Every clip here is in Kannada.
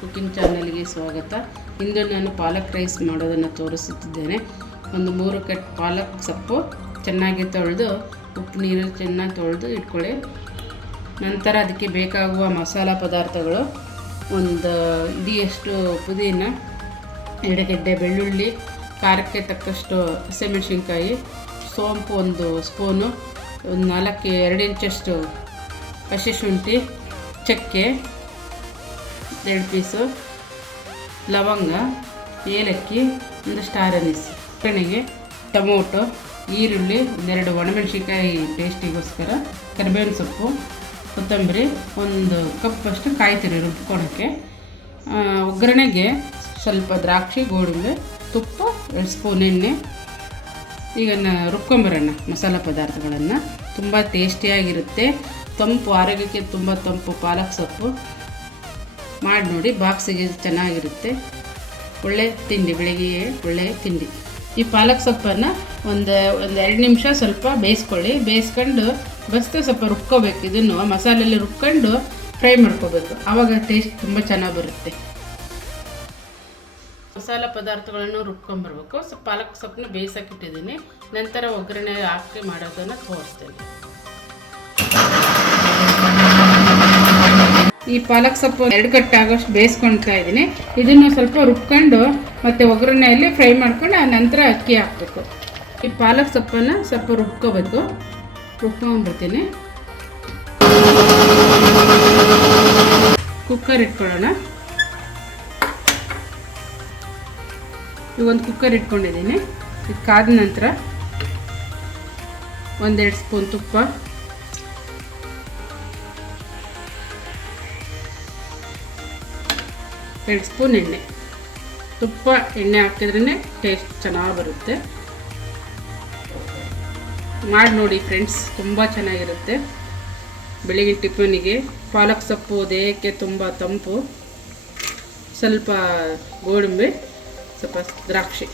ಕುಕಿಂಗ್ ಚಾನಲ್ಗೆ ಸ್ವಾಗತ. ಇಂದು ನಾನು ಪಾಲಕ್ ರೈಸ್ ಮಾಡೋದನ್ನು ತೋರಿಸುತ್ತಿದ್ದೇನೆ. ಒಂದು 3 ಕಟ್ ಪಾಲಕ್ ಸೊಪ್ಪು ಚೆನ್ನಾಗಿ ತೊಳೆದು ಉಪ್ಪು ನೀರಲ್ಲಿ ಚೆನ್ನಾಗಿ ತೊಳೆದು ಇಟ್ಕೊಳ್ಳಿ. ನಂತರ ಅದಕ್ಕೆ ಬೇಕಾಗುವ ಮಸಾಲ ಪದಾರ್ಥಗಳು: ಒಂದು ಇಡಿಯಷ್ಟು ಪುದೀನ, 2 ಗೆಡ್ಡೆ ಬೆಳ್ಳುಳ್ಳಿ, ಖಾರಕ್ಕೆ ತಕ್ಕಷ್ಟು ಹಸಿಮೆಣಸಿನ್ಕಾಯಿ, ಸೋಂಪು 1 ಸ್ಪೂನು, ಒಂದು 2 ಇಂಚಷ್ಟು ಹಸಿ ಶುಂಠಿ, ಚಕ್ಕೆ 2 ಪೀಸು, ಲವಂಗ, ಏಲಕ್ಕಿ, ಒಂದು ಸ್ಟಾರ್ ಅನೀಸ್, ಒಗ್ಗರಣೆಗೆ ಟೊಮೊಟೊ, ಈರುಳ್ಳಿ, 2 ಒಣಮೆಣಸಿನ್ಕಾಯಿ ಟೇಸ್ಟಿಗೋಸ್ಕರ, ಕರಿಬೇವಿನ ಸೊಪ್ಪು, ಕೊತ್ತಂಬರಿ, 1 ಕಪ್ಪಷ್ಟು ಕಾಯಿ ತುರಿ ರುಬ್ಕೊಳ್ಳೋಕ್ಕೆ, ಒಗ್ಗರಣೆಗೆ ಸ್ವಲ್ಪ ದ್ರಾಕ್ಷಿ, ಗೋಡಂಬಿ, ತುಪ್ಪ, 2 ಸ್ಪೂನ್ ಎಣ್ಣೆ. ಈಗ ರುಬ್ಕೊಂಬರೋಣ ಮಸಾಲ ಪದಾರ್ಥಗಳನ್ನು. ತುಂಬ ಟೇಸ್ಟಿಯಾಗಿರುತ್ತೆ, ತಂಪು, ಆರೋಗ್ಯಕ್ಕೆ ತುಂಬ ತಂಪು ಪಾಲಕ್ ಸೊಪ್ಪು. ಮಾಡಿ ನೋಡಿ, ಬಾಕ್ಸಿಗೆ ಚೆನ್ನಾಗಿರುತ್ತೆ. ಒಳ್ಳೆ ತಿಂಡಿ, ಬೆಳಿಗ್ಗೆ ಒಳ್ಳೆಯ ತಿಂಡಿ. ಈ ಪಾಲಕ್ ಸೊಪ್ಪನ್ನು ಒಂದು 2 ನಿಮಿಷ ಸ್ವಲ್ಪ ಬೇಯಿಸ್ಕೊಳ್ಳಿ. ಬೇಯಿಸ್ಕೊಂಡು ಬಸ್ತು ಸ್ವಲ್ಪ ರುಬ್ಕೋಬೇಕು. ಇದನ್ನು ಮಸಾಲೆಯಲ್ಲಿ ರುಬ್ಕೊಂಡು ಫ್ರೈ ಮಾಡ್ಕೋಬೇಕು, ಆವಾಗ ಟೇಸ್ಟ್ ತುಂಬ ಚೆನ್ನಾಗಿ ಬರುತ್ತೆ. ಮಸಾಲ ಪದಾರ್ಥಗಳನ್ನು ರುಬ್ಕೊಂಬರ್ಬೇಕು. ಪಾಲಕ್ ಸೊಪ್ಪನ್ನ ಬೇಯಿಸೋಕ್ಕಿಟ್ಟಿದ್ದೀನಿ. ನಂತರ ಒಗ್ಗರಣೆ ಹಾಕಿ ಮಾಡೋದನ್ನು ತೋರಿಸ್ತೇನೆ. ಈ ಪಾಲಕ್ ಸೊಪ್ಪು 2 ಕಟ್ ಆಗೋಷ್ಟು ಬೇಯಿಸ್ಕೊಳ್ತಾ ಇದ್ದೀನಿ. ಇದನ್ನು ಸ್ವಲ್ಪ ರುಬ್ಕೊಂಡು ಮತ್ತು ಒಗ್ಗರಣೆಯಲ್ಲಿ ಫ್ರೈ ಮಾಡ್ಕೊಂಡು ಆ ನಂತರ ಅಕ್ಕಿ ಹಾಕಬೇಕು. ಈ ಪಾಲಕ್ ಸೊಪ್ಪನ್ನು ಸ್ವಲ್ಪ ರುಬ್ಕೋಬೇಕು. ರುಬ್ಕೊಂಡ್ಬಿಡ್ತೀನಿ. ಕುಕ್ಕರ್ ಇಟ್ಕೊಳ್ಳೋಣ. ಒಂದು ಕುಕ್ಕರ್ ಇಟ್ಕೊಂಡಿದ್ದೀನಿ. ಇದು ಕಾದ ನಂತರ 1-2 ಸ್ಪೂನ್ ತುಪ್ಪ, 2 ಸ್ಪೂನ್ ಎಣ್ಣೆ. ತುಪ್ಪ ಎಣ್ಣೆ ಹಾಕಿದ್ರೇ ಟೇಸ್ಟ್ ಚೆನ್ನಾಗಿ ಬರುತ್ತೆ. ಮಾಡಿ ನೋಡಿ ಫ್ರೆಂಡ್ಸ್, ತುಂಬ ಚೆನ್ನಾಗಿರುತ್ತೆ. ಬೆಳಗಿನ ಟಿಫನಿಗೆ ಪಾಲಕ್ ಸೊಪ್ಪು ದೇಹಕ್ಕೆ ತುಂಬ ತಂಪು. ಸ್ವಲ್ಪ ಗೋಡಂಬಿ, ಸ್ವಲ್ಪ ದ್ರಾಕ್ಷಿ.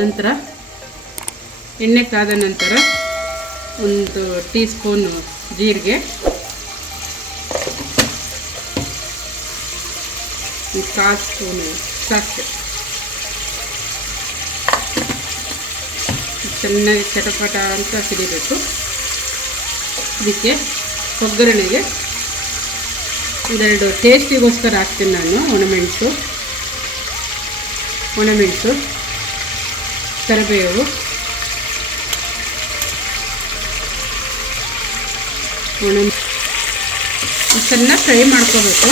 ನಂತರ ಎಣ್ಣೆ ಕಾದ ನಂತರ 1 ಟೀ ಸ್ಪೂನು ಜೀರಿಗೆ, 1/4 ಸ್ಪೂನು ಸಾಸಿವೆ. ಚೆನ್ನಾಗಿ ಚಟಪಟ ಅಂತ ಸಿಡಿಬೇಕು. ಇದಕ್ಕೆ ಒಗ್ಗರಣೆಗೆ 2 ಟೇಸ್ಟಿಗೋಸ್ಕರ ಹಾಕ್ತೀನಿ ನಾನು. ಒಣಮೆಣಸು, ಕರಿಬೇವು, ಚೆನ್ನಾಗಿ ಫ್ರೈ ಮಾಡ್ಕೋಬೇಕು.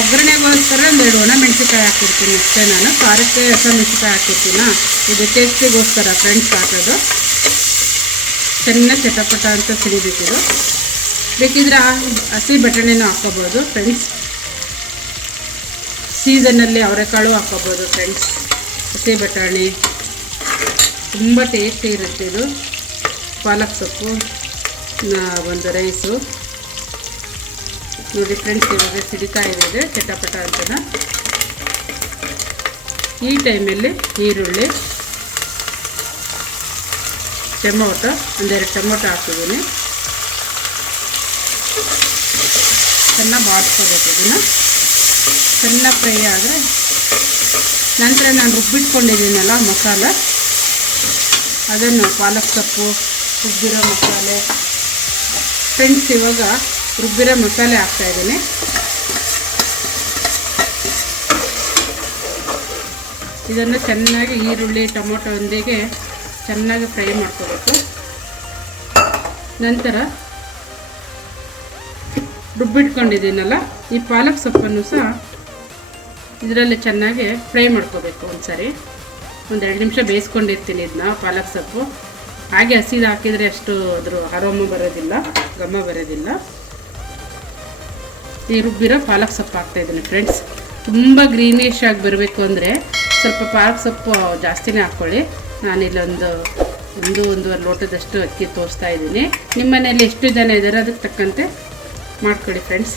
ಒಗ್ಗರಣೆಗೋಸ್ಕರ 2 ಒಣಮೆಣಸಿನ್ಕಾಯಿ ಹಾಕಿರ್ತೀನಿ ಅಷ್ಟೇ. ನಾನು ಖಾರಕ್ಕೆ ಹಸಿಮೆಣಸಿನ್ಕಾಯಿ ಹಾಕಿರ್ತೀನ. ಇದು ಟೇಸ್ಟಿಗೋಸ್ಕರ ಫ್ರೆಂಡ್ಸ್ ಹಾಕೋದು. ಚೆನ್ನಾಗಿ ಚಟಪಟ ಅಂತ ಸಿಡಿಬೇಕಿದು. ಬೇಕಿದ್ರೆ ಹಸಿ ಬಟಾಣಿನೂ ಹಾಕ್ಕೋಬೋದು ಫ್ರೆಂಡ್ಸ್. ಸೀಸನ್ನಲ್ಲಿ ಅವರೆಕಾಳು ಹಾಕ್ಕೋಬೋದು ಫ್ರೆಂಡ್ಸ್. ಹಸಿ ಬಟಾಣಿ ತುಂಬ ಟೇಸ್ಟಿ ಇರುತ್ತೆ. ಇದು ಪಾಲಕ್ ಸೊಪ್ಪು, ಒಂದು ರೈಸು ನೋಡಿ ಫ್ರೆಂಡ್ಸ್. ಇವಾಗ ಸಿಡಿತಾ ಇದೆ ಚಟಪಟ ಅಂತನ. ಈ ಟೈಮಲ್ಲಿ ಈರುಳ್ಳಿ, ಟೊಮೊಟೊ, 1-2 ಟೊಮೊಟೊ ಹಾಕಿದ್ದೀನಿ. ಚೆನ್ನಾಗಿ ಬಾಡಿಸ್ಕೋಬೇಕು. ಇದನ್ನು ಚೆನ್ನಾಗಿ ಫ್ರೈ ಆದರೆ ನಂತರ ನಾನು ರುಬ್ಬಿಟ್ಕೊಂಡಿದ್ದೀನಲ್ಲ ಮಸಾಲ, ಅದನ್ನು ಪಾಲಕ್ ಸೊಪ್ಪು, ರುಬ್ಬಿರೋ ಮಸಾಲೆ ಫ್ರೆಂಡ್ಸ್. ಇವಾಗ ರುಬ್ಬಿರೋ ಮಸಾಲೆ ಹಾಕ್ತಾಯಿದ್ದೀನಿ. ಇದನ್ನು ಚೆನ್ನಾಗಿ ಈರುಳ್ಳಿ ಟೊಮೊಟೊಂದಿಗೆ ಚೆನ್ನಾಗಿ ಫ್ರೈ ಮಾಡ್ಕೋಬೇಕು. ನಂತರ ರುಬ್ಬಿಟ್ಕೊಂಡಿದ್ದೀನಲ್ಲ ಈ ಪಾಲಕ್ ಸೊಪ್ಪನ್ನು ಸಹ ಇದರಲ್ಲಿ ಚೆನ್ನಾಗಿ ಫ್ರೈ ಮಾಡ್ಕೋಬೇಕು. ಒಂದ್ಸರಿ 1-2 ನಿಮಿಷ ಬೇಯಿಸ್ಕೊಂಡಿರ್ತೀನಿ ಇದನ್ನ. ಪಾಲಕ್ ಸೊಪ್ಪು ಹಾಗೆ ಹಸಿದು ಹಾಕಿದರೆ ಅಷ್ಟು ಅದ್ರ ಅರೋಮ ಬರೋದಿಲ್ಲ, ಘಮ ಬರೋದಿಲ್ಲ. ಈ ರುಬ್ಬಿರೋ ಪಾಲಕ್ ಸೊಪ್ಪು ಹಾಕ್ತಾಯಿದ್ದೀನಿ ಫ್ರೆಂಡ್ಸ್. ತುಂಬ ಗ್ರೀನಿಶ್ ಆಗಿ ಬರಬೇಕು ಅಂದರೆ ಸ್ವಲ್ಪ ಪಾಲಕ್ ಸೊಪ್ಪು ಜಾಸ್ತಿನೇ ಹಾಕ್ಕೊಳ್ಳಿ. ನಾನಿಲ್ಲಿ ಒಂದೂವರೆ ಲೋಟದಷ್ಟು ಅಕ್ಕಿ ತೋರಿಸ್ತಾ ಇದ್ದೀನಿ. ನಿಮ್ಮ ಮನೆಯಲ್ಲಿ ಎಷ್ಟು ಜನ ಇದ್ದಾರೆ ಅದಕ್ಕೆ ತಕ್ಕಂತೆ ಮಾಡ್ಕೊಳ್ಳಿ ಫ್ರೆಂಡ್ಸ್.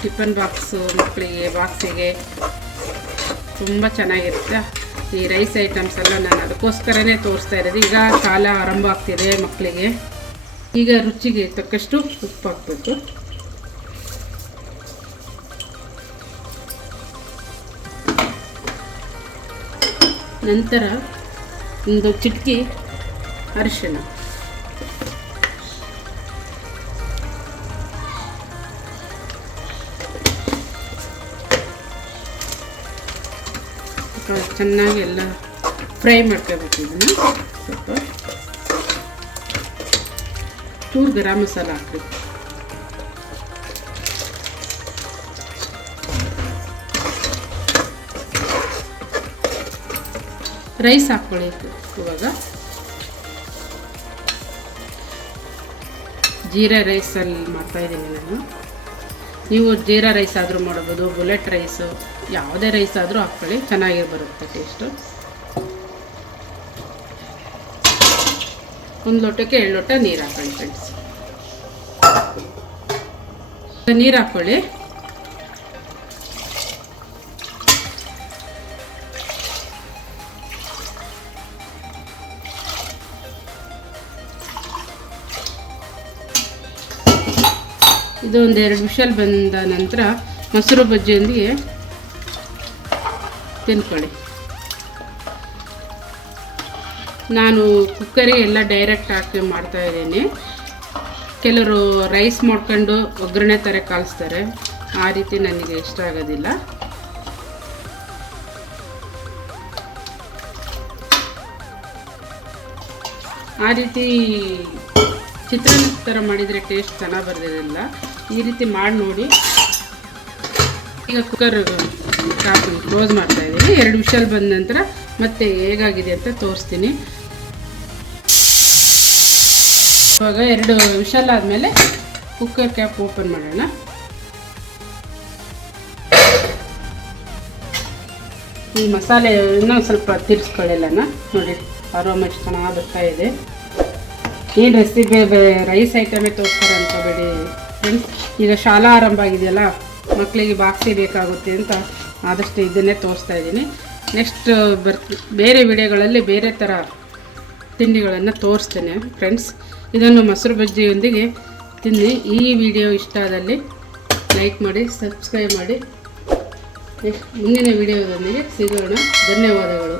ಟಿಫನ್ ಬಾಕ್ಸು ಮಕ್ಕಳಿಗೆ ಬಾಕ್ಸಿಗೆ ತುಂಬ ಚೆನ್ನಾಗಿರುತ್ತೆ. ಈ ರೈಸ್ ಐಟಮ್ಸ್ ಎಲ್ಲ ನಾನು ಅದಕ್ಕೋಸ್ಕರನೇ ತೋರಿಸ್ತಾ ಇರೋದು. ಈಗ ಶಾಲಾ ಆರಂಭ ಆಗ್ತಿದೆ ಮಕ್ಕಳಿಗೆ. ಈಗ ರುಚಿಗೆ ತಕ್ಕಷ್ಟು ಉಪ್ಪು ಹಾಕಬೇಕು. ನಂತರ ಒಂದು ಚಿಟಿಕೆ ಅರಿಶಿಣ, ಚೆನ್ನಾಗಿ ಎಲ್ಲ ಫ್ರೈ ಮಾಡ್ಕೋಬೇಕು. ಇದನ್ನು ಸ್ವಲ್ಪ ಚೂರು ಗರಂ ಮಸಾಲ ಹಾಕಬೇಕು. ರೈಸ್ ಹಾಕ್ಕೊಳ್ಳಿ. ಇವಾಗ ಜೀರಾ ರೈಸಲ್ಲಿ ಮಾಡ್ತಾಯಿದ್ದೀನಿ ನಾನು. ನೀವು ಜೀರಾ ರೈಸ್ ಆದರೂ ಮಾಡ್ಬೋದು, ಬುಲೆಟ್ ರೈಸು, ಯಾವುದೇ ರೈಸ್ ಆದರೂ ಹಾಕ್ಕೊಳ್ಳಿ, ಚೆನ್ನಾಗಿ ಬರುತ್ತೆ ಟೇಸ್ಟು. ಒಂದು ಲೋಟಕ್ಕೆ 2 ಲೋಟ ನೀರು ಹಾಕ್ಕೊಳ್ಳಿ ಫ್ರೆಂಡ್ಸ್. ನೀರು ಹಾಕ್ಕೊಳ್ಳಿ. ಇದು ಒಂದು 2 ವಿಷಲ್ ಬಂದ ನಂತರ ಮೊಸರು ಬಜ್ಜಿಯೊಂದಿಗೆ ತಿನ್ಕೊಳ್ಳಿ. ನಾನು ಕುಕ್ಕರಿಗೆ ಎಲ್ಲ ಡೈರೆಕ್ಟ್ ಹಾಕಿ ಮಾಡ್ತಾಯಿದ್ದೀನಿ. ಕೆಲವರು ರೈಸ್ ಮಾಡ್ಕೊಂಡು ಒಗ್ಗರಣೆ ಥರ ಕಾಳಿಸ್ತಾರೆ, ಆ ರೀತಿ ನನಗೆ ಇಷ್ಟ ಆಗೋದಿಲ್ಲ. ಆ ರೀತಿ ಚಿತ್ರಾನ್ನ ಥರ ಮಾಡಿದರೆ ಟೇಸ್ಟ್ ಚೆನ್ನಾಗಿ ಬರ್ದಿರಲಿಲ್ಲ. ಈ ರೀತಿ ಮಾಡಿ ನೋಡಿ. ಈಗ ಕುಕ್ಕರ್ ಕ್ಲೋಸ್ ಮಾಡ್ತಾಯಿದ್ದೀನಿ. 2 ವಿಷಲ್ ಬಂದ ನಂತರ ಮತ್ತೆ ಹೇಗಾಗಿದೆ ಅಂತ ತೋರಿಸ್ತೀನಿ. ಇವಾಗ 2 ವಿಷಲ್ ಆದಮೇಲೆ ಕುಕ್ಕರ್ ಕ್ಯಾಪ್ ಓಪನ್ ಮಾಡೋಣ. ಈ ಮಸಾಲೆ ಇನ್ನೊಂದು ಸ್ವಲ್ಪ ತಿರ್ಸ್ಕೊಳ್ಳೋಣ. ನೋಡಿ ಅರೋಮ ಎಷ್ಟು ಚೆನ್ನಾಗಿ ಬರ್ತಾಯಿದೆ. ಏನು ರೆಸಿಪಿ ರೈಸ್ ಐಟಮೇ ತೋರಿಸ್ತಾರೆ ಅನ್ಕೋಬೇಡಿ ಫ್ರೆಂಡ್ಸ್. ಈಗ ಶಾಲಾ ಆರಂಭ ಆಗಿದೆಯಲ್ಲ, ಮಕ್ಕಳಿಗೆ ಬಾಕ್ಸಿ ಬೇಕಾಗುತ್ತೆ ಅಂತ ಆದಷ್ಟು ಇದನ್ನೇ ತೋರಿಸ್ತಾ ಇದ್ದೀನಿ. ನೆಕ್ಸ್ಟ್ ಬೇರೆ ವಿಡಿಯೋಗಳಲ್ಲಿ ಬೇರೆ ಥರ ತಿಂಡಿಗಳನ್ನು ತೋರಿಸ್ತೇನೆ ಫ್ರೆಂಡ್ಸ್. ಇದನ್ನು ಮೊಸರು ಬಜ್ಜಿಯೊಂದಿಗೆ ತಿನ್ನಿ. ಈ ವಿಡಿಯೋ ಇಷ್ಟ ಆದಲ್ಲಿ ಲೈಕ್ ಮಾಡಿ, ಸಬ್ಸ್ಕ್ರೈಬ್ ಮಾಡಿ. ನೆಕ್ಸ್ಟ್ ಮುಂದಿನ ವಿಡಿಯೋದೊಂದಿಗೆ ಸಿಗೋಣ. ಧನ್ಯವಾದಗಳು.